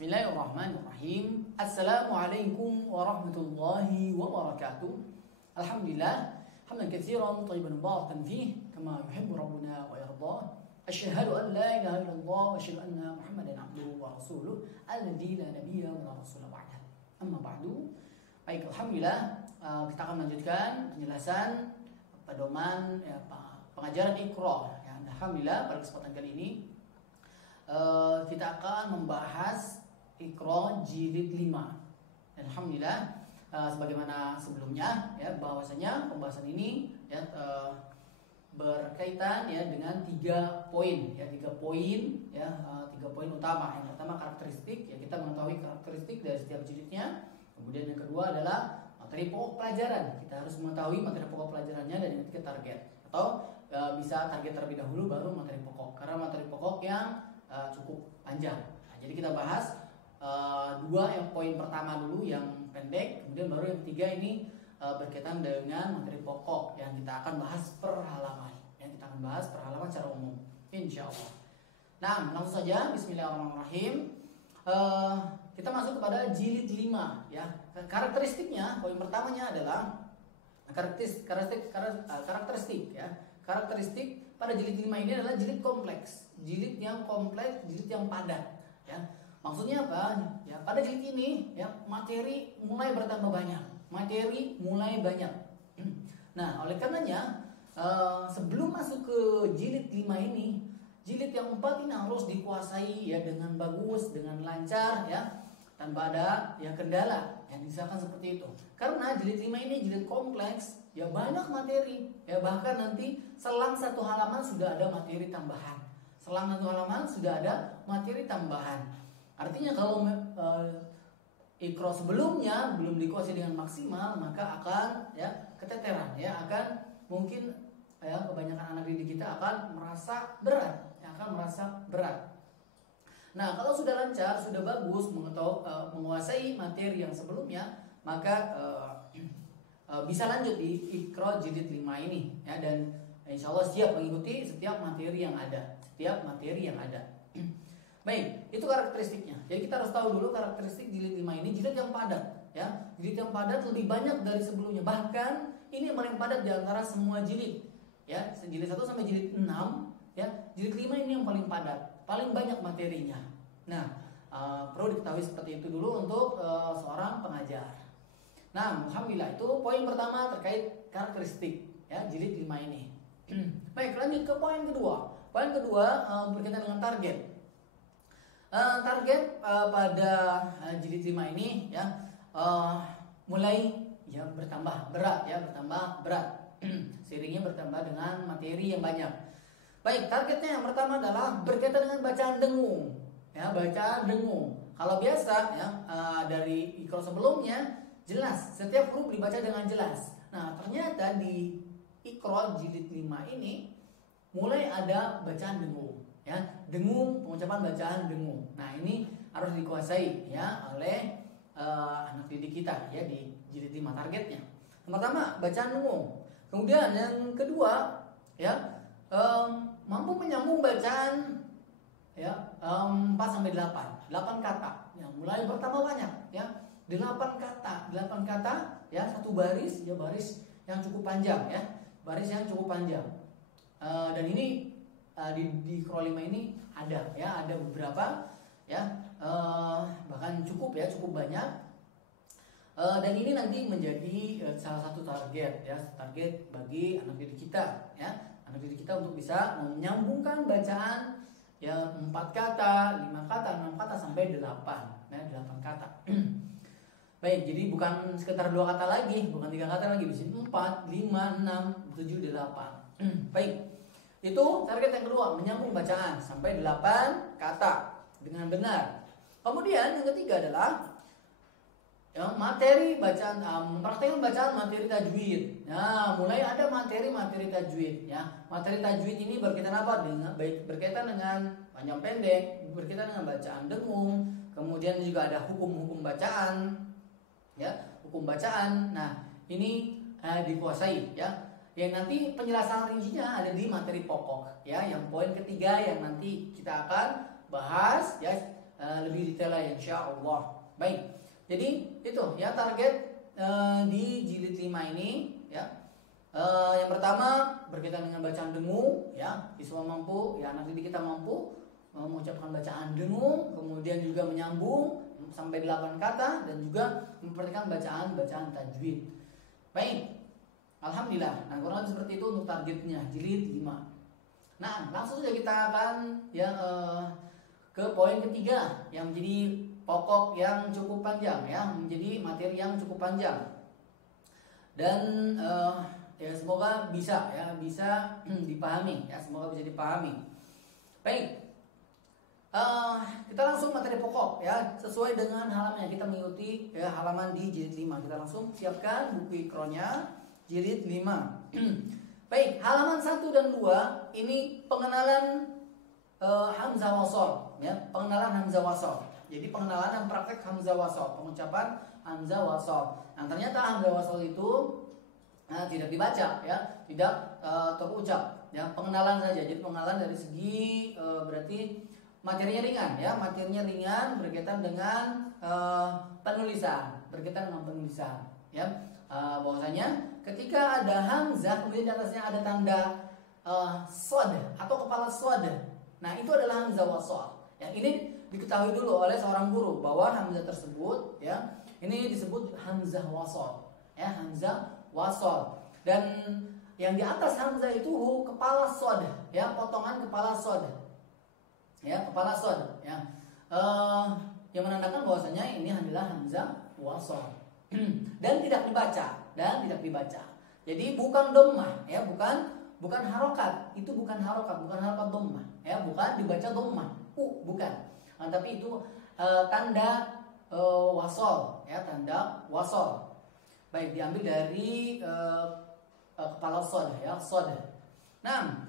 Bismillahirrahmanirrahim. Assalamualaikum warahmatullahi wabarakatuh. Alhamdulillah, hamdan katsiran thayyiban mubarakan fih kama yuhibbu rabbuna wa yardah. Asyhadu an la ilaha illallah wa asyhadu anna Muhammadan abduhu wa rasuluh alladzi la nabiyya wa la rasula ba'dah. Amma ba'du. Baik, alhamdulillah, kita akan melanjutkan penjelasan pedoman pengajaran Iqra. Ya, alhamdulillah pada kesempatan kali ini kita akan membahas Iqra jilid 5. Dan alhamdulillah sebagaimana sebelumnya ya, bahwasanya pembahasan ini ya berkaitan ya dengan 3 poin ya, 3 poin ya, 3 poin utama. Yang pertama karakteristik ya, kita mengetahui karakteristik dari setiap jilidnya. Kemudian yang kedua adalah materi pokok pelajaran. Kita harus mengetahui materi pokok pelajarannya dan yang ketiga target. Atau bisa target terlebih dahulu baru materi pokok. Karena materi pokok yang cukup panjang. Nah, jadi kita bahas 2 yang poin pertama dulu yang pendek, kemudian baru yang ketiga ini berkaitan dengan materi pokok yang kita akan bahas per halaman. Yang kita akan bahas per halaman secara umum, insya Allah. Nah, langsung saja, Bismillahirrahmanirrahim. Kita masuk kepada jilid 5 ya. Karakteristiknya, poin pertamanya adalah karakteristik ya. Karakteristik pada jilid 5 ini adalah jilid kompleks. Jilid yang kompleks, jilid yang padat ya. Maksudnya apa? Ya, pada jilid ini ya materi mulai bertambah banyak. Materi mulai banyak. Nah, oleh karenanya sebelum masuk ke jilid 5 ini, jilid yang 4 ini harus dikuasai ya dengan bagus, dengan lancar ya, tanpa ada ya kendala. Yang misalkan seperti itu. Karena jilid 5 ini jilid kompleks, ya banyak materi. Ya bahkan nanti selang 1 halaman sudah ada materi tambahan. Selang 1 halaman sudah ada materi tambahan. Artinya kalau Iqra sebelumnya belum dikuasai dengan maksimal, maka akan ya keteteran ya, akan mungkin ya kebanyakan anak didik kita akan merasa berat, ya, akan merasa berat. Nah, kalau sudah lancar, sudah bagus menguasai materi yang sebelumnya, maka bisa lanjut di Iqra jilid 5 ini ya, dan insya Allah siap mengikuti setiap materi yang ada, Baik, itu karakteristiknya. Jadi kita harus tahu dulu karakteristik jilid 5 ini, jilid yang padat ya. Jilid yang padat lebih banyak dari sebelumnya. Bahkan ini yang paling padat di antara semua jilid. Ya, jilid 1 sampai jilid 6 ya. Jilid 5 ini yang paling padat, paling banyak materinya. Nah, perlu diketahui seperti itu dulu untuk seorang pengajar. Nah, alhamdulillah itu poin pertama terkait karakteristik ya jilid 5 ini. Baik, lanjut ke poin kedua. Poin kedua berkaitan dengan target. Target pada jilid 5 ini ya mulai ya bertambah berat ya, seiringnya bertambah dengan materi yang banyak. Baik, targetnya yang pertama adalah berkaitan dengan bacaan dengung ya, bacaan dengung. Kalau biasa ya dari Iqra sebelumnya jelas setiap huruf dibaca dengan jelas. Nah, ternyata di Iqra jilid 5 ini mulai ada bacaan dengung ya, dengung, pengucapan bacaan dengung. Nah, ini harus dikuasai ya oleh anak didik kita ya di jilid 5 targetnya. Yang pertama bacaan dengung. Kemudian yang kedua ya mampu menyambung bacaan ya 4 sampai 8 kata. Yang mulai bertambah banyak ya. 8 kata ya, satu baris ya, baris yang cukup panjang ya. Baris yang cukup panjang. Dan ini di Iqra 5 ini ada ya, ada beberapa ya, bahkan cukup banyak, dan ini nanti menjadi salah satu target ya, target bagi anak didik kita ya, anak didik kita untuk bisa menyambungkan bacaan ya 4 kata, 5 kata, 6 kata sampai 8 ya, 8 kata. Baik, jadi bukan sekitar 2 kata lagi, bukan 3 kata lagi, di sini 4, 5, 6, 7, 8. Baik. Itu target yang kedua, menyambung bacaan sampai 8 kata dengan benar. Kemudian yang ketiga adalah ya, materi bacaan, mempraktikkan bacaan materi tajwid. Nah, mulai ada materi tajwid ya. Materi tajwid ini berkaitan apa? Berkaitan dengan panjang pendek, berkaitan dengan bacaan dengung, kemudian juga ada hukum-hukum bacaan ya, hukum bacaan. Nah, ini dikuasai ya. Yang nanti penjelasan rincinya ada di materi pokok ya. Yang poin ketiga yang nanti kita akan bahas ya, lebih detail lagi insyaallah. Baik. Jadi itu ya target di jilid 5 ini ya. Yang pertama berkaitan dengan bacaan dengung ya, siswa mampu ya, anak didik kita mampu mengucapkan bacaan dengung, kemudian juga menyambung sampai 8 kata dan juga memperhatikan bacaan tajwid. Baik. Alhamdulillah. Nah, kurang lebih seperti itu untuk targetnya jilid 5. Nah, langsung saja kita akan ya ke poin ketiga yang menjadi pokok yang cukup panjang ya, menjadi materi yang cukup panjang. Dan ya semoga bisa dipahami ya, semoga bisa dipahami. Baik. Kita langsung materi pokok ya, sesuai dengan halaman yang kita mengikuti ya, halaman di jilid 5. Kita langsung siapkan buku ikronya jilid 5. Baik, halaman 1 dan 2 ini pengenalan hamzah wasol ya, pengenalan hamzah wasol. Jadi pengenalan dan praktek hamzah wasol, pengucapan hamzah wasol. Nah, ternyata hamzah wasol itu tidak dibaca ya, tidak terucap ya, pengenalan saja. Jadi pengenalan dari segi berarti materinya ringan ya, materinya ringan berkaitan dengan penulisan, ya. Bahwasanya ketika ada hamzah kemudian di atasnya ada tanda shad atau kepala shad. Nah, itu adalah hamzah wasol. Ya, ini diketahui dulu oleh seorang guru bahwa hamzah tersebut ya, ini disebut hamzah wasol. Ya, hamzah wasol. Dan yang di atas hamzah itu kepala shad, ya, potongan kepala shad. Ya, kepala shad, ya. Yang menandakan bahwasanya ini adalah hamzah wasol. Dan tidak dibaca. Jadi bukan dhammah ya, bukan harokat. Itu bukan harokat dhammah ya, bukan dibaca dhammah. Bukan. Tapi itu tanda wasol ya, tanda wasol. Baik, diambil dari kepala shad ya, shad. Nah,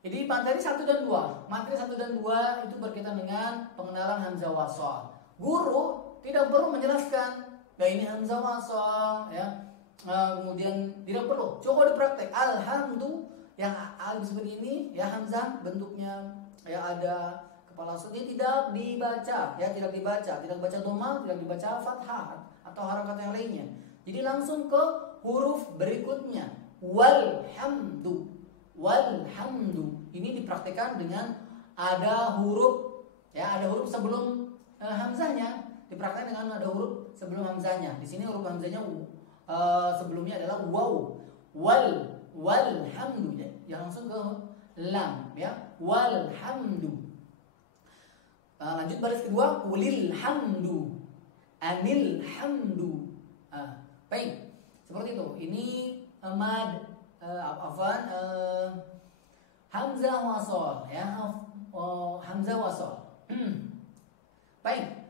jadi materi 1 dan 2. Materi 1 dan 2 itu berkaitan dengan pengenalan hamzah wasol. Guru tidak perlu menjelaskan ya ini hamzah wasol ya. Kemudian tidak perlu. Coba dipraktek. Alhamdu yang alif seperti ini ya, hamzah bentuknya ya ada kepala shad, ini tidak dibaca ya, tidak dibaca dhammah, tidak dibaca fathah atau harakat yang lainnya. Jadi langsung ke huruf berikutnya. Walhamdu. Ini dipraktikkan dengan ada huruf ya, ada huruf sebelum hamzahnya. Dipraktikkan dengan ada huruf sebelum hamzahnya. Di sini huruf hamzahnya sebelumnya adalah waw. Walhamdu ya, langsung ke lam ya. Walhamdu. Lanjut baris kedua, qulil hamdu. Anil hamdu. Baik, seperti itu. Ini mad hamzah wasol ya, hamzah wasol. Baik.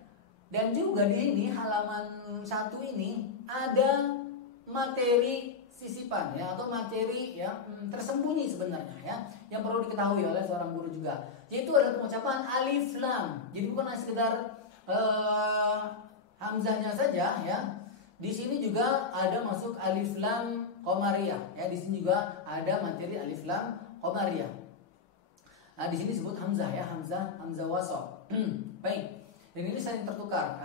Dan juga di ini halaman 1 ini ada materi sisipan ya, atau materi ya tersembunyi sebenarnya ya, yang perlu diketahui oleh seorang guru juga, yaitu ada pengucapan alif lam. Jadi bukan hanya sekedar hamzahnya saja ya. Di sini juga ada masuk alif lam qamariyah ya, di sini juga ada materi alif lam qamariyah. Nah, di sini disebut hamzah ya, hamzah wasol. Baik. Dan ini sering tertukar,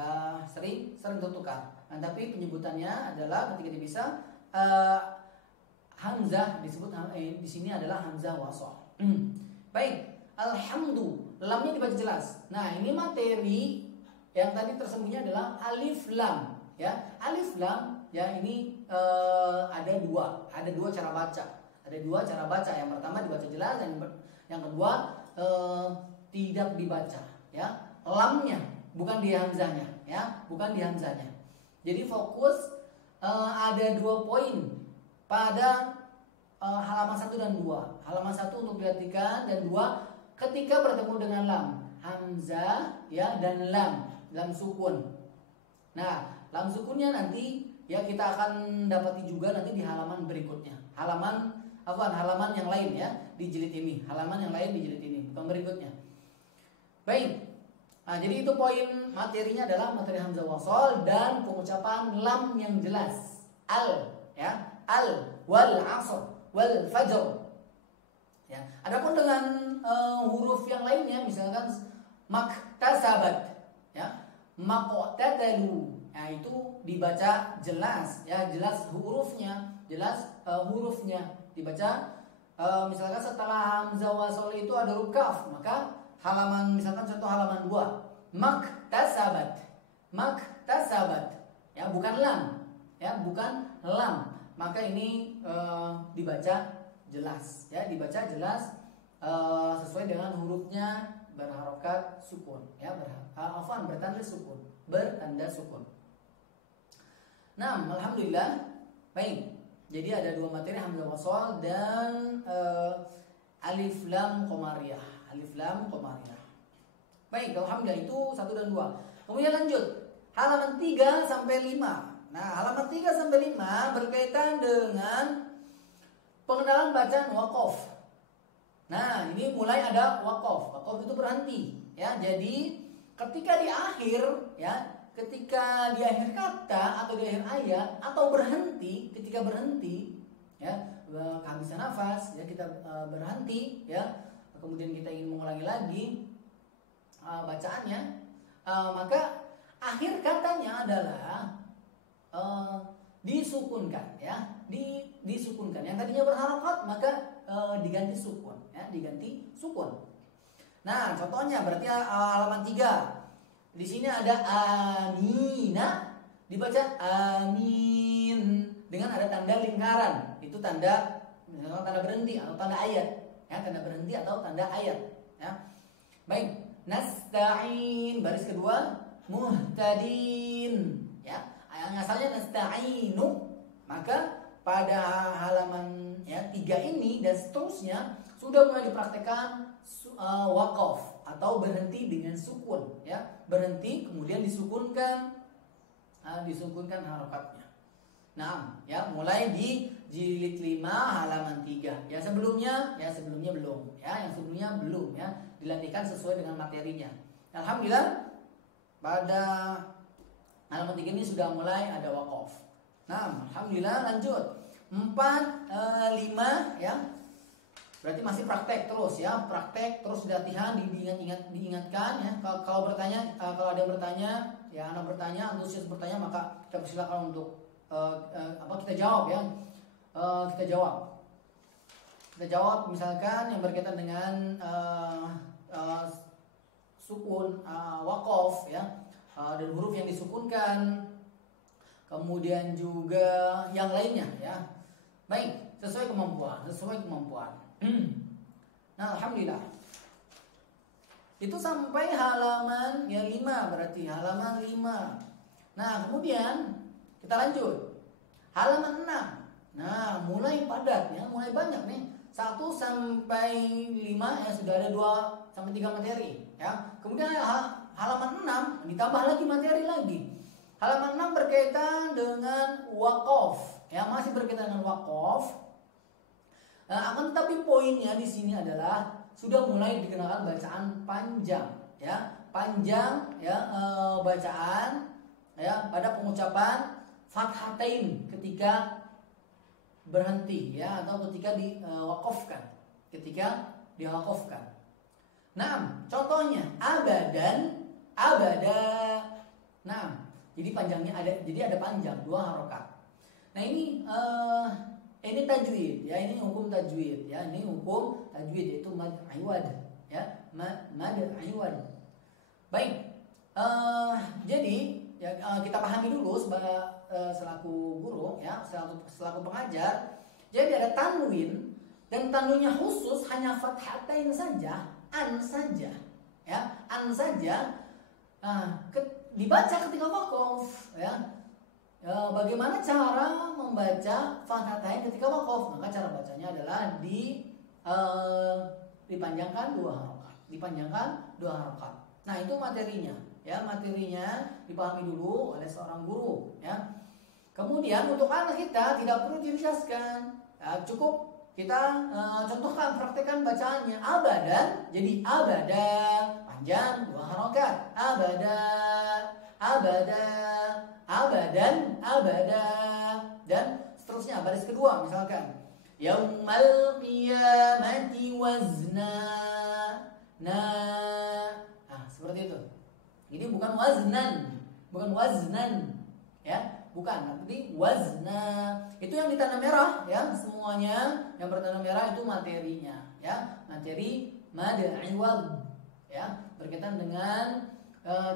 sering tertukar. Nah, tapi penyebutannya adalah ketika dipisah hamzah disebut di sini adalah hamzah wasol. Baik, alhamdu, lamnya dibaca jelas. Nah, ini materi yang tadi tersembunyi adalah alif lam ya. Alif lam ya, ini ada dua cara baca. Ada dua cara baca. Yang pertama dibaca jelas, dan yang kedua tidak dibaca ya. Lamnya bukan di hamzahnya ya, bukan di hamzahnya. Jadi fokus ada 2 poin pada halaman 1 dan 2. Halaman 1 untuk diperhatikan, dan 2 ketika bertemu dengan lam, hamzah ya, dan lam sukun. Nah, lam sukunnya nanti ya kita akan dapati juga nanti di halaman berikutnya. Halaman yang lain ya, di jilid ini. Halaman yang lain di jilid ini, bukan berikutnya. Baik. Nah, jadi itu poin materinya adalah materi hamzah wasol dan pengucapan lam yang jelas. Al ya, al, wal asr, wal fajr. Ya. Adapun dengan huruf yang lainnya, misalkan maktasabat maqtatalu. Nah, itu dibaca jelas ya, jelas hurufnya, dibaca. Misalkan setelah hamzah wasol itu ada huruf kaf, maka halaman, misalkan contoh halaman 2, maktasabat, ya bukan lam, maka ini dibaca jelas ya, sesuai dengan hurufnya berharokat sukun ya, bertanda sukun. Nah, alhamdulillah. Baik. Jadi ada 2 materi, hamzah wasal dan alif lam qamariyah. Baik, alhamdulillah itu 1 dan 2. Kemudian lanjut. Halaman 3 sampai 5. Nah, halaman 3 sampai 5 berkaitan dengan pengenalan bacaan waqaf. Nah, ini mulai ada waqaf. Waqaf itu berhenti ya. Jadi ketika di akhir kata atau di akhir ayat atau berhenti, ketika berhenti ya, kehabisan nafas ya, kita berhenti ya, kemudian kita ingin mengulangi lagi bacaannya, maka akhir katanya adalah disukunkan ya, disukunkan. Yang tadinya berharokat maka diganti sukun ya, Nah, contohnya berarti halaman 3. Di sini ada amina, dibaca amin dengan ada tanda lingkaran. Itu tanda berhenti atau tanda ayat ya, ya. Baik, nasta'in baris kedua, muhtadin ya. Yang asalnya nasta'inu, maka pada halaman ya 3 ini dan seterusnya sudah mulai dipraktekkan waqaf atau berhenti dengan sukun ya, berhenti kemudian disukunkan harokatnya. Nah, ya mulai di jilid 5 halaman 3. Yang sebelumnya belum ya, dilantikan sesuai dengan materinya. Alhamdulillah pada halaman 3 ini sudah mulai ada waqaf. Nah, alhamdulillah lanjut 4, 5 ya. Berarti masih praktek terus latihan, diingatkan ya. Kalau bertanya, kalau ada yang bertanya, ya anak bertanya, antusias bertanya, maka kita persilakan untuk kita jawab ya. Kita jawab misalkan yang berkaitan dengan sukun, waqaf ya, dan huruf yang disukunkan, kemudian juga yang lainnya ya. Baik, sesuai kemampuan. Nah, alhamdulillah. Itu sampai halaman 5, berarti halaman 5. Nah, kemudian kita lanjut. Halaman 6. Nah, mulai padat ya, mulai banyak nih. 1 sampai 5 ya, sudah ada 2 sampai 3 materi ya. Kemudian halaman 6 ditambah lagi materi lagi. Halaman 6 berkaitan dengan waqaf. Ya, masih berkaitan dengan waqaf. Akan tetapi poinnya di sini adalah sudah mulai dikenalkan bacaan panjang ya, bacaan ya pada pengucapan fathatain ketika berhenti ya, atau ketika diwakafkan. Nah, contohnya abadan, abada. Nah, jadi panjangnya ada panjang 2 harokat. Nah, ini tajwid ya, ini hukum tajwid ya, yaitu mad iwad ya, mad iwad. Baik, jadi ya, kita pahami dulu selaku guru ya, selaku pengajar. Jadi ada tanwin, dan tanwinnya khusus hanya fathatain saja, an saja ya, dibaca ketika waqaf ya. Bagaimana cara membaca fathatain ketika waqaf? Maka cara bacanya adalah dipanjangkan 2 harokat. Nah, itu materinya ya, dipahami dulu oleh seorang guru ya. Kemudian untuk anak kita tidak perlu dijelaskan ya, cukup kita contohkan, praktekkan bacaannya. Abadan, jadi abada panjang 2 harokat, abadan, dan seterusnya. Baris kedua misalkan yaumal qiyamati wazna. Nah, seperti itu. Jadi bukan waznan bukan waznan, ya, bukan, tapi wazna. Itu yang ditanda merah, ya, semuanya yang bertanda merah itu materinya, ya, materi mad iwad, ya, berkaitan dengan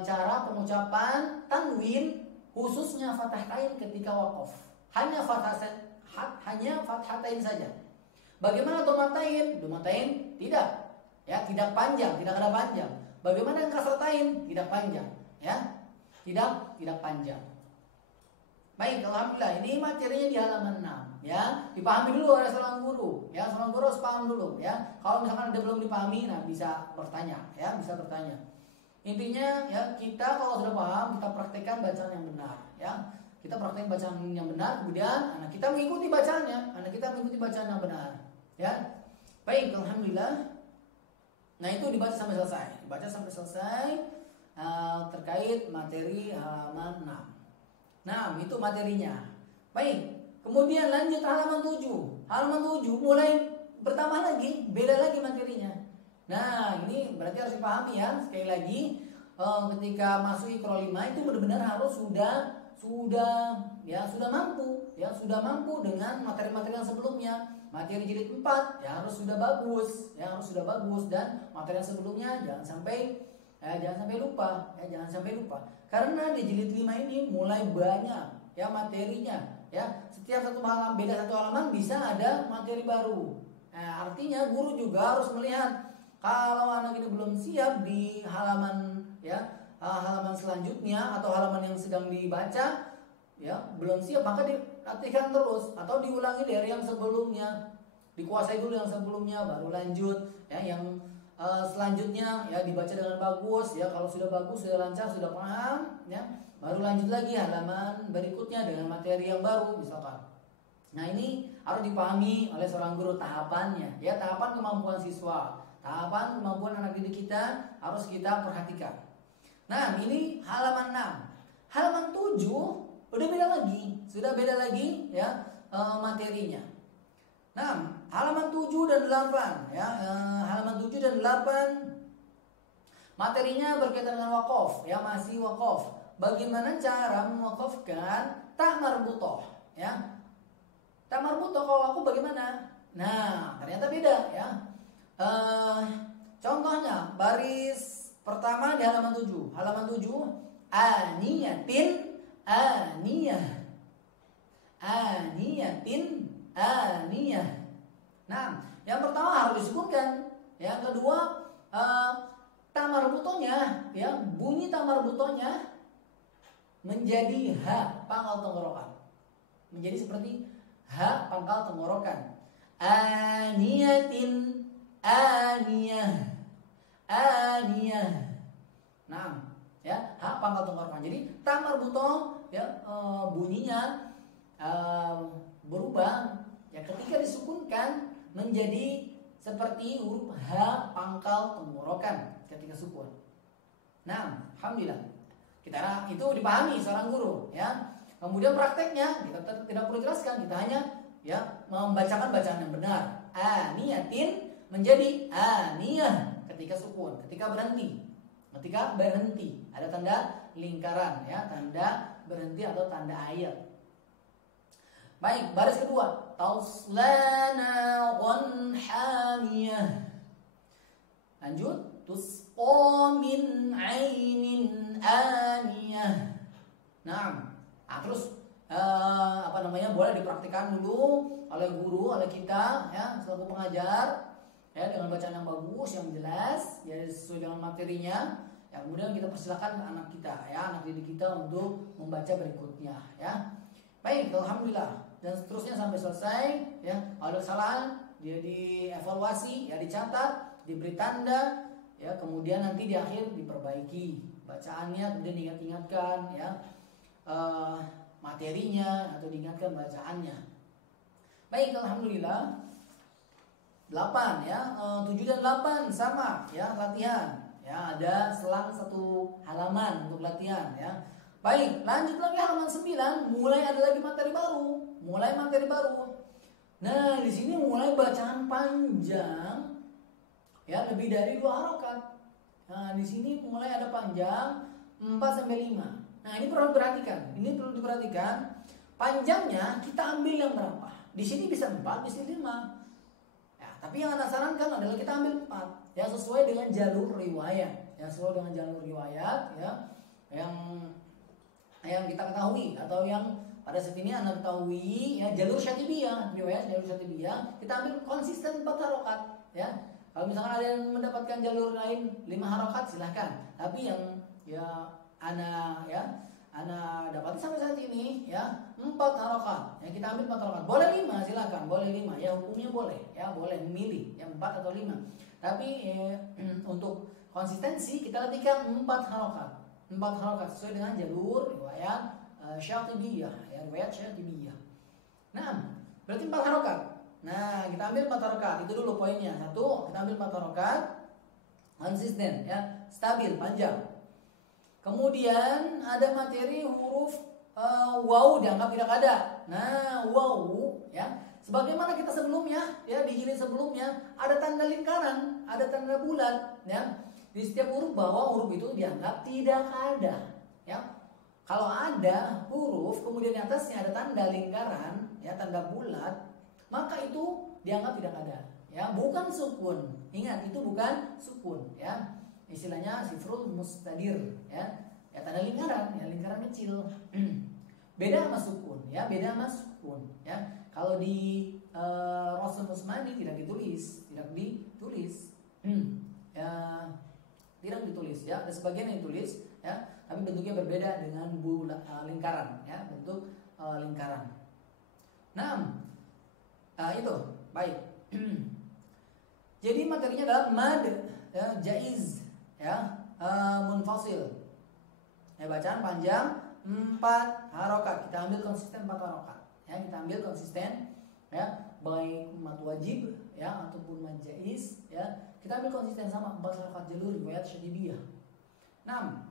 cara pengucapan tanwin, khususnya fathatain ketika waqaf. Hanya fathatain saja. Bagaimana domatain? Domatain tidak, ya, tidak panjang, tidak ada panjang. Bagaimana kasratain? Tidak panjang, ya, tidak panjang. Baik, alhamdulillah, ini materinya di halaman 6, ya. Dipahami dulu oleh seorang guru, ya. Seorang guru harus paham dulu, ya. Kalau misalkan ada belum dipahami, nah bisa bertanya, ya, bisa bertanya. Intinya, ya, kita kalau sudah paham, kita praktekkan bacaan yang benar, ya. Kita praktekkan bacaan yang benar, kemudian anak kita mengikuti bacaannya, anak kita mengikuti bacaan yang benar, ya. Baik, alhamdulillah. Nah, itu dibaca sampai selesai. Dibaca sampai selesai terkait materi halaman 6. Nah, itu materinya. Baik, kemudian lanjut halaman 7. Halaman 7 mulai bertambah lagi, beda lagi materinya. Nah, ini berarti harus dipahami, ya. Sekali lagi, ketika masuk Iqra 5 itu benar-benar harus sudah mampu dengan materi-materi yang sebelumnya. Materi jilid 4 ya harus sudah bagus, dan materi yang sebelumnya jangan sampai lupa, ya, jangan sampai lupa. Karena di jilid 5 ini mulai banyak, ya, materinya, ya. Setiap satu halaman, beda satu halaman bisa ada materi baru. Nah, artinya guru juga harus melihat kalau anak ini belum siap di halaman, ya, halaman selanjutnya atau halaman yang sedang dibaca, ya, belum siap, maka dilatihkan terus atau diulangi dari yang sebelumnya, dikuasai dulu yang sebelumnya baru lanjut, ya, yang selanjutnya, ya, dibaca dengan bagus, ya. Kalau sudah bagus, sudah lancar, sudah paham, ya, baru lanjut lagi halaman berikutnya dengan materi yang baru misalkan. Nah, ini harus dipahami oleh seorang guru tahapannya, ya, tahapan kemampuan siswa, tahapan kemampuan anak didik kita harus kita perhatikan. Nah, ini halaman 6. Halaman 7 udah beda lagi, sudah beda lagi, ya, materinya. Nah, halaman 7 dan 8, ya, halaman 7 dan 8 materinya berkaitan dengan wakaf, ya, masih wakaf. Bagaimana cara mewakafkan ta marbutoh, ya. Ta marbutoh kalau aku bagaimana? Nah, ternyata beda, ya. Contohnya baris pertama di halaman 7. Halaman 7, aniyatin, aniyah. Aniyatin, aniyah. Nah, yang pertama harus disebutkan. Yang kedua, tamar butonya, ya, bunyi tamar butonya menjadi ha pangkal tenggorokan. Menjadi seperti ha pangkal tenggorokan. Aniyatin, aniyah. Aniyah. Nah, ya, ha pangkal tenggorokan. Jadi tamar buto, ya, bunyinya berubah, ya, ketika disukunkan menjadi seperti huruf ha pangkal tenggorokan ketika sukun. Nah, alhamdulillah. Kita itu dipahami seorang guru, ya. Kemudian prakteknya kita tidak perlu jelaskan, kita hanya, ya, membacakan bacaan yang benar. Aniyatin menjadi aniyah ketika sukun, ketika berhenti. Ketika berhenti ada tanda lingkaran, ya, tanda berhenti atau tanda ayat. Baik, baris kedua, tauslana wan hamiyah. Lanjut, tusqa min ainin aniyah. Nah, terus boleh dipraktikkan dulu oleh guru, oleh kita, ya, selaku pengajar, ya, dengan bacaan yang bagus, yang jelas, ya, sesuai dengan materinya. Ya, kemudian kita persilakan anak kita, ya, anak didik kita untuk membaca berikutnya, ya. Baik, alhamdulillah. Dan seterusnya sampai selesai, ya. Kalau ada kesalahan dia dievaluasi, ya, dicatat, diberi tanda, ya, kemudian nanti di akhir diperbaiki bacaannya, kemudian diingat-ingatkan, ya, materinya atau diingatkan bacaannya. Baik, alhamdulillah. 8, ya, 7 dan 8 sama, ya, latihan, ya, ada selang satu halaman untuk latihan, ya. Baik, lanjut lagi halaman 9, mulai ada lagi materi baru. Nah, di sini mulai bacaan panjang, ya, lebih dari 2 harokat. Nah, di sini mulai ada panjang 4 sampai 5. Nah, ini perlu diperhatikan. Ini perlu diperhatikan. Panjangnya kita ambil yang berapa? Di sini bisa 4, di sini 5. Ya, tapi yang Anda sarankan adalah kita ambil 4, ya, sesuai dengan jalur riwayat. Ya, sesuai dengan jalur riwayat, ya, yang kita ketahui atau yang pada saat ini Anda ketahui, ya, jalur syatibiyah, riwayat jalur syatibiyah, kita ambil konsisten 4 harokat, ya. Kalau misalkan ada yang mendapatkan jalur lain 5 harokat, silahkan. Tapi yang Anda dapati sampai saat ini, ya, 4 harokat. Ya, kita ambil 4 harokat. Boleh 5, silahkan, boleh 5. Ya, hukumnya boleh, ya, boleh memilih, ya, 4 atau 5. Tapi untuk konsistensi kita letihkan 4 harokat. 4 harokat sesuai dengan jalur riwayat Syatibiyah, ya, riwayat Syatibiyah. Nah, berarti 4 harokat. Nah, kita ambil 4 harokat. Itu dulu poinnya. 1, kita ambil 4 harokat. Konsisten, ya, stabil, panjang. Kemudian ada materi huruf waw dianggap tidak ada. Nah, waw, ya, sebagaimana kita sebelumnya, ya, di jilid sebelumnya ada tanda lingkaran, ada tanda bulat, ya. Di setiap huruf bawah huruf itu dianggap tidak ada, ya. Kalau ada huruf kemudian di atasnya ada tanda lingkaran, ya, tanda bulat, maka itu dianggap tidak ada, ya, bukan sukun. Ingat, itu bukan sukun, ya. Istilahnya sifrul mustadir, ya, tanda lingkaran, ya, lingkaran kecil. Beda sama sukun, ya, beda sama sukun, ya. Kalau di Rasul Usmani tidak ditulis, ya, tidak ditulis, ya. Ada sebagian yang ditulis, ya, tapi bentuknya berbeda dengan lingkaran, ya, bentuk lingkaran. Nah, itu baik. Jadi materinya adalah mad, ya, jaiz, ya, munfasil, ya, bacaan panjang 4 harokat. Kita ambil konsisten 4 harokat, ya, kita ambil konsisten, ya, baik mad wajib, ya, ataupun mad jaiz, ya, kita ambil konsisten sama 4 harokat jalur riwayat syatibiyah. Nah,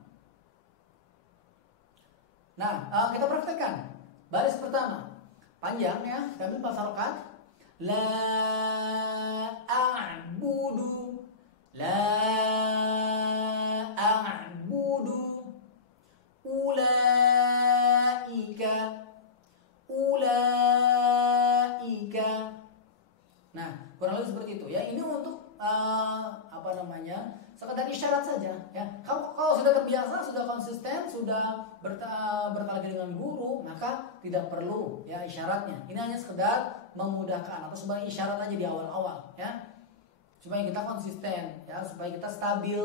kita praktekkan. Baris pertama panjang, ya, kita ambil 4 harokat. La a'budu, la a'budu, ulaika. Nah, kurang lebih seperti itu, ya. Ini untuk sekedar isyarat saja, ya. Kalau sudah terbiasa, sudah konsisten, sudah bertalaki dengan guru, maka tidak perlu, ya, isyaratnya. Ini hanya sekedar memudahkan atau sebagai isyarat aja di awal-awal, ya, supaya kita konsisten, ya, supaya kita stabil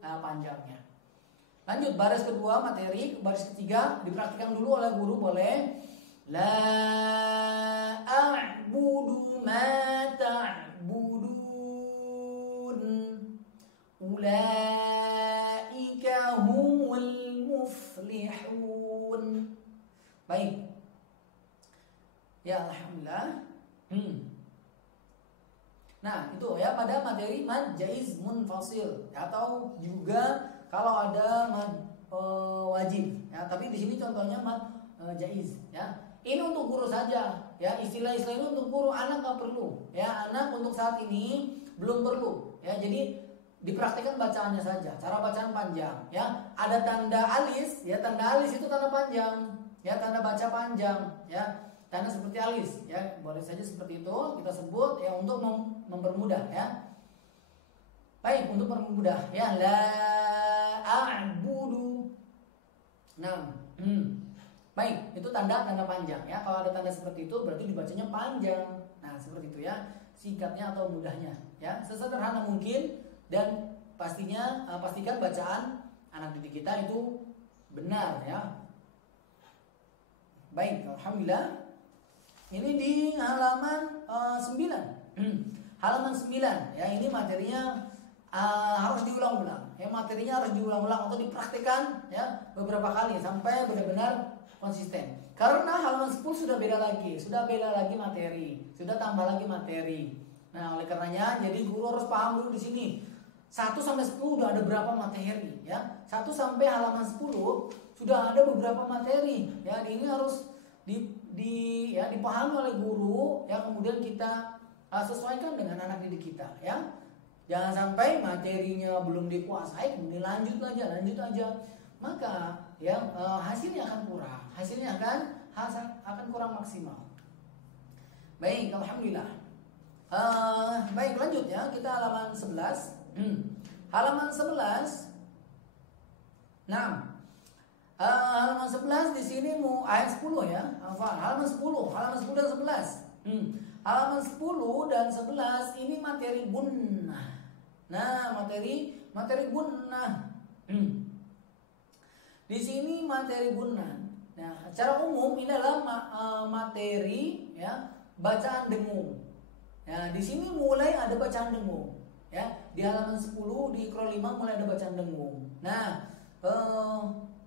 panjangnya. Lanjut baris kedua materi, baris ketiga dipraktikkan dulu oleh guru, boleh. La a'budu ma ta'budun, ulaika humul muflihun. Baik, ya, alhamdulillah. Nah, itu, ya, pada materi mad jaiz munfasil, atau juga kalau ada mad wajib, ya, tapi di sini contohnya mad jaiz, ya. Ini untuk guru saja, ya, istilah-istilah ini untuk guru, anak nggak perlu, ya, anak untuk saat ini belum perlu, ya. Jadi dipraktikkan bacaannya saja, cara bacaan panjang, ya. Ada tanda alis, ya, tanda alis itu tanda panjang, ya, tanda baca panjang, ya, tanda seperti alis, ya, boleh saja seperti itu kita sebut, ya, untuk mempermudah, ya. Baik, untuk mempermudah, ya, la a'budu. Nah, baik, itu tanda panjang, ya. Kalau ada tanda seperti itu berarti dibacanya panjang. Nah, seperti itu, ya, singkatnya atau mudahnya, ya, sesederhana mungkin, dan pastikan bacaan anak didik kita itu benar, ya. Baik, alhamdulillah. Ini di halaman 9. Halaman 9, ya, ini materinya harus diulang-ulang. Ya, materinya harus diulang-ulang atau dipraktikkan, ya, beberapa kali sampai benar-benar konsisten. Karena halaman 10 sudah beda lagi materi, sudah tambah lagi materi. Nah, oleh karenanya jadi guru harus paham dulu di sini. 1 sampai 10 udah ada berapa materi, ya. 1 sampai halaman 10 sudah ada beberapa materi, ya. Ini harus dipahami oleh guru, ya, kemudian kita sesuaikan dengan anak didik kita, ya. Jangan sampai materinya belum dikuasai kemudian lanjut aja. maka ya hasilnya akan kurang, hasilnya akan kurang maksimal. Baik, alhamdulillah. Baik, lanjut ya, kita halaman 11. Halaman 11. Nah, halaman 11 di sini mau ayat 10 ya. Halaman 10 dan 11. Halaman 10 dan 11 ini materi gunnah. Nah, materi gunnah. Di sini materi gunnah. Nah, secara umum ini adalah materi ya bacaan dengung. Nah, di sini mulai ada bacaan dengung. Ya, di halaman 10 di scroll 5 mulai ada bacaan dengung. Nah,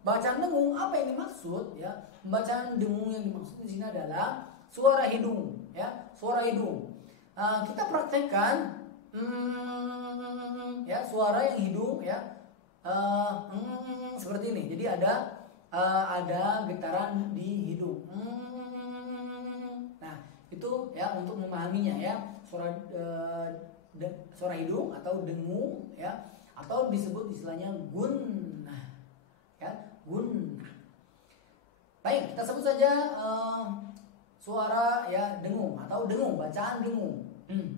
bacaan dengung apa yang dimaksud ya? Bacaan dengung yang dimaksud di sini adalah suara hidung ya, suara hidung. Kita praktekkan ya suara yang hidung ya. Seperti ini. Jadi ada getaran di hidung. Nah, itu ya untuk memahaminya ya. Suara hidung atau dengung ya, atau disebut istilahnya gunnah. Ya, gunnah. Baik, kita sebut saja suara ya dengung atau dengung, bacaan dengung.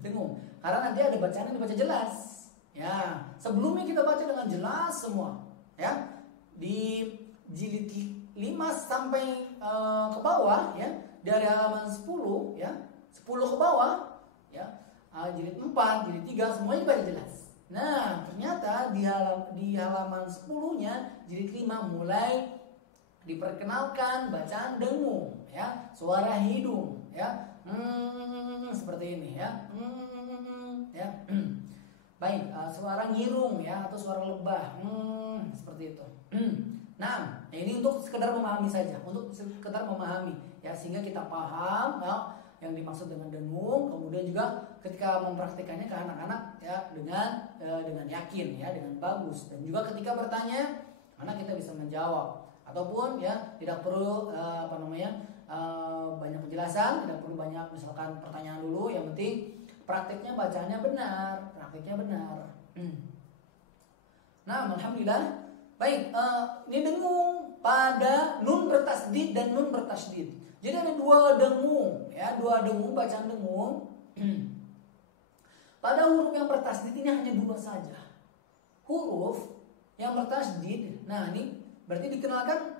Dengung. Karena nanti ada bacaan yang dibaca jelas. Ya, sebelumnya kita baca dengan jelas semua. Ya, di jilid 5 sampai ke bawah ya, dari halaman 10 ya, 10 ke bawah ya, jilid 4, jilid 3 semuanya dibaca jelas. Nah, ternyata di halaman 10-nya jilid 5 mulai diperkenalkan bacaan dengung ya, suara hidung ya. Seperti ini ya. Ya. Baik, suara ngirung ya atau suara lebah. Seperti itu. Nah, ini untuk sekedar memahami saja, untuk sekedar memahami ya, sehingga kita paham ya, yang dimaksud dengan dengung. Kemudian juga ketika mempraktikannya ke anak-anak ya dengan yakin ya, dengan bagus. Dan juga ketika bertanya, anak kita bisa menjawab. Ataupun ya tidak perlu banyak penjelasan, tidak perlu banyak misalkan pertanyaan dulu. Yang penting prakteknya bacanya benar, Nah, alhamdulillah. Baik, ini dengung pada nun bertasdid dan nun bertasdid. Jadi ada dua dengung ya, dua dengung, bacaan dengung. Pada huruf yang bertasdid ini hanya dua saja. Huruf yang bertasdid, nah ini berarti dikenalkan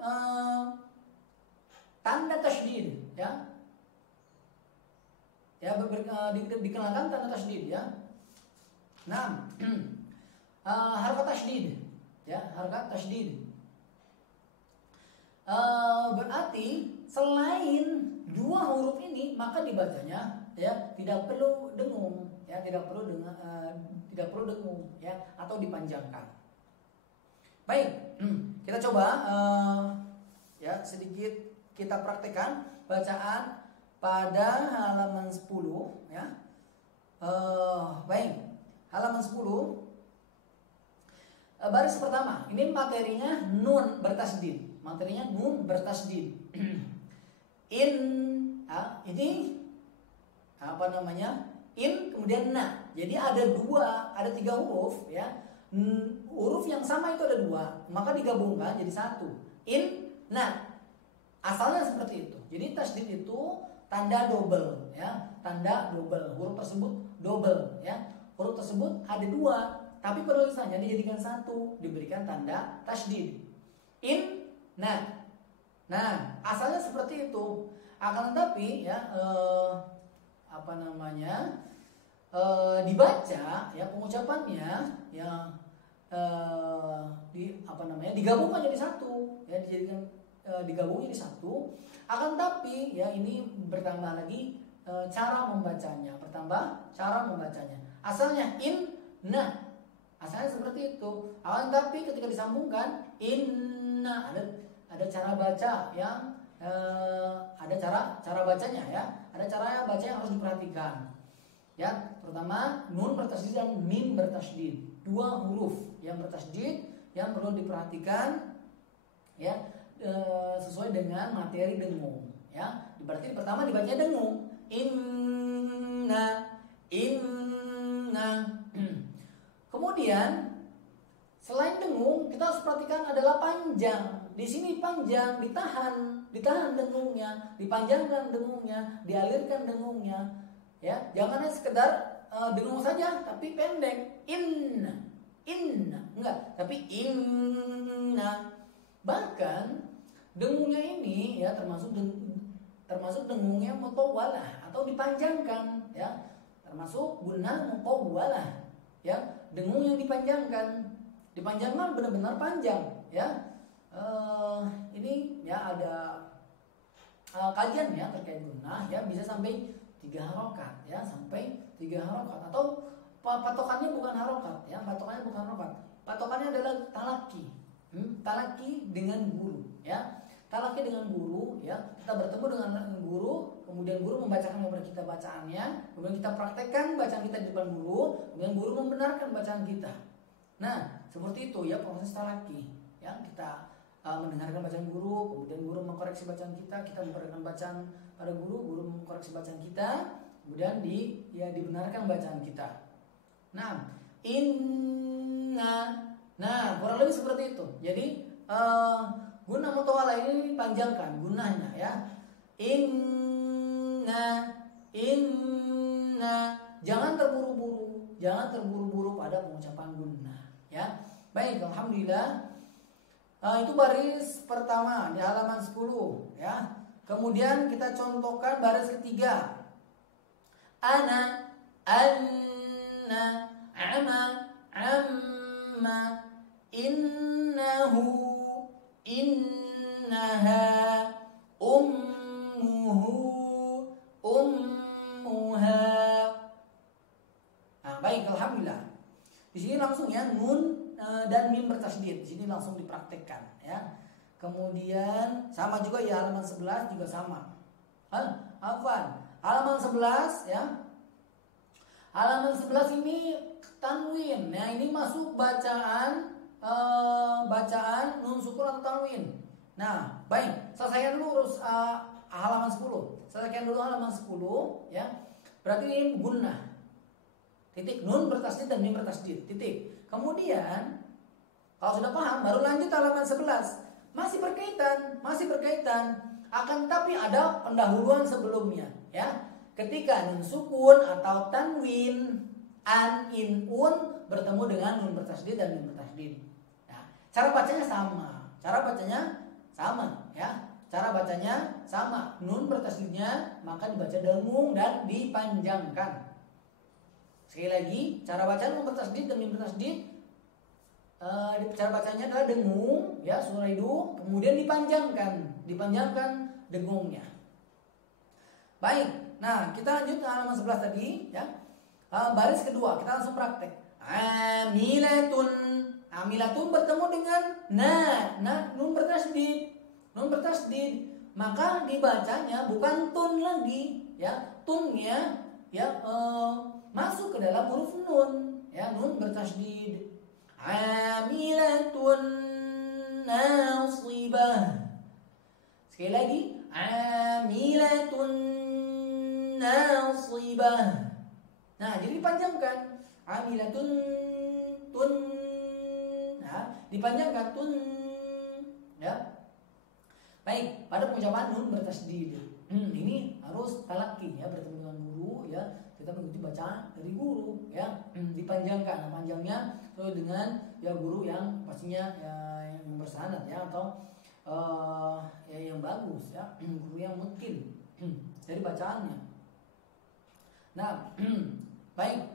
tanda tasdid ya. Ya, dikenalkan tanda tasdid ya. Nah, harakat tasdid ya, harakat tasdid. Berarti selain dua huruf ini maka dibacanya ya tidak perlu dengung ya, tidak perlu dengung ya, atau dipanjangkan. Baik, kita coba ya sedikit kita praktekkan bacaan pada halaman 10 ya. Baik, halaman 10 baris pertama. Ini materinya nun bertasdid. Materinya nun bertasdid. In ini apa namanya? In kemudian na. Jadi ada tiga huruf ya. Huruf yang sama itu ada dua, maka digabungkan jadi satu. In na. Asalnya seperti itu. Jadi tasdid itu tanda double ya, tanda double. Huruf tersebut double ya. Huruf tersebut ada dua, tapi penulisannya dijadikan satu, diberikan tanda tasdid. In na. Nah, asalnya seperti itu. Akan tetapi ya dibaca ya, pengucapannya ya digabungkan jadi satu ya, digabung jadi satu. Akan tapi ya ini bertambah lagi cara membacanya, asalnya in na, asalnya seperti itu. Akan tapi ketika disambungkan inna, ada cara baca yang ada cara bacanya ya, ada cara baca yang harus diperhatikan ya. Pertama, nun bertasdid dan mim bertasdid, dua huruf yang bertasdid yang perlu diperhatikan ya, sesuai dengan materi dengung ya. Berarti pertama dibacanya dengung, inna. Kemudian Selain dengung, kita harus perhatikan adalah panjang. Di sini panjang, ditahan dengungnya, dipanjangkan dengungnya, dialirkan dengungnya. Ya, jangan hanya sekedar dengung saja, tapi pendek. Inna, enggak, tapi inna. Bahkan dengungnya ini ya termasuk dengungnya mutawwalah atau dipanjangkan, ya, termasuk gunnah mutawwalah, ya, dengung yang dipanjangkan benar-benar panjang, ya. Ini ya ada kajian ya terkait gunnah, ya, bisa sampai 3 harokat, ya, sampai 3 harokat, atau patokannya bukan harokat, ya, patokannya adalah talaki dengan guru, ya. Talaki dengan guru, ya, kita bertemu dengan guru, kemudian guru membacakan kepada kita bacaannya, kemudian kita praktekkan bacaan kita di depan guru, kemudian guru membenarkan bacaan kita. Nah, seperti itu ya proses talaki, ya, kita mendengarkan bacaan guru, kemudian guru mengkoreksi bacaan kita memberikan bacaan pada guru, guru mengkoreksi bacaan kita, kemudian dibenarkan bacaan kita. Nah, nah kurang lebih seperti itu. Jadi gunnah mutawwalah ini dipanjangkan gunnahnya, ya. Inna, jangan terburu-buru pada pengucapan gunnah, ya. Baik, alhamdulillah. Itu baris pertama di halaman 10, ya. Kemudian kita contohkan baris ketiga. Ana, anna, ama, amma, innahu, innaha, ummuhu, ummuha. Nah, baik, alhamdulillah. Di sini langsung ya nun dan mim bertasydid. Di sini langsung dipraktekkan, ya. Kemudian sama juga ya halaman 11 juga sama. Halaman 11, ya. Halaman 11 ini tanwin. Nah, ini masuk bacaan nun sukun atau tanwin. Nah, baik, selesaikan dulu halaman 10. Selesaikan dulu halaman 10, ya. Berarti ini gunnah. Titik, nun bertasydid dan mim bertasydid. Titik. Kemudian kalau sudah paham baru lanjut halaman 11. Masih berkaitan. Akan tapi ada pendahuluan sebelumnya, ya. Ketika nun sukun atau tanwin an, in, un bertemu dengan nun bertasydid dan mim bertasydid. Nah, cara bacanya sama. Ya. Cara bacanya sama. Nun bertasydidnya maka dibaca dengung dan dipanjangkan. Sekali lagi, cara baca nun bertasydid dan mim bertasydid, cara bacanya adalah dengung, ya, suara hidung, kemudian dipanjangkan dengungnya. Baik, nah kita lanjut ke halaman 11 tadi, ya. Baris kedua, kita langsung praktek. Amilatun bertemu dengan nun bertasydid, maka dibacanya bukan tun lagi, ya. Tunnya, ya, masuk ke dalam huruf nun, ya, nun bertasydid. Amilatun nasibah. Sekali lagi, amilatun nasibah. Nah, jadi dipanjangkan. Amilatun tun. Nah, dipanjangkan tun, ya. Baik, pada pengucapan nun bertasydid. Ini harus talaki, ya, bertemu dengan guru, ya. Kita mengikuti bacaan dari guru, ya. Dipanjangkan, panjangnya sesuai dengan ya guru yang pastinya ya, yang bersanad, ya, atau ya yang bagus, ya, guru yang mungkin dari bacaannya. Nah, baik.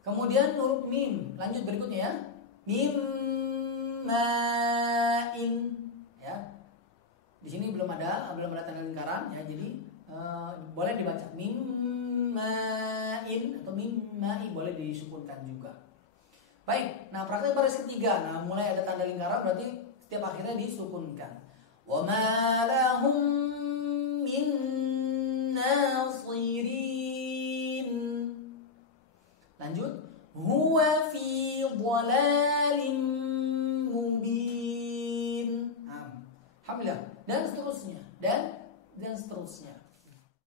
Kemudian huruf mim, lanjut berikutnya, ya. Mim ma'in, ya. Di sini belum ada tanda lingkaran, ya. Jadi boleh dibaca mim ma'in atau mim ma'i, boleh disukunkan juga. Baik, nah praktek baris ketiga. Nah, mulai ada tanda lingkaran berarti setiap akhirnya disukunkan. Wa ma lahum min nasirin. Lanjut. Huwa fi dhalalin mubin. Alhamdulillah. Dan seterusnya.